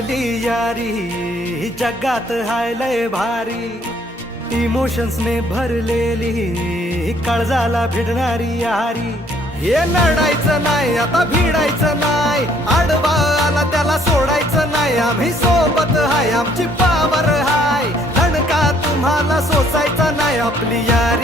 आपली यारी जगात हाय लय भारी, इमोशन्स ने भरलेली काळजाला भिडणारी यारी. हे लढायचं नाही आता भिडायचं नाही, आडवा आला त्याला सोडायचं नाही. आम्ही सोबत हाय आमची पावर हाय, धडका तुम्हाला सोसायचा नाही. आपली यारी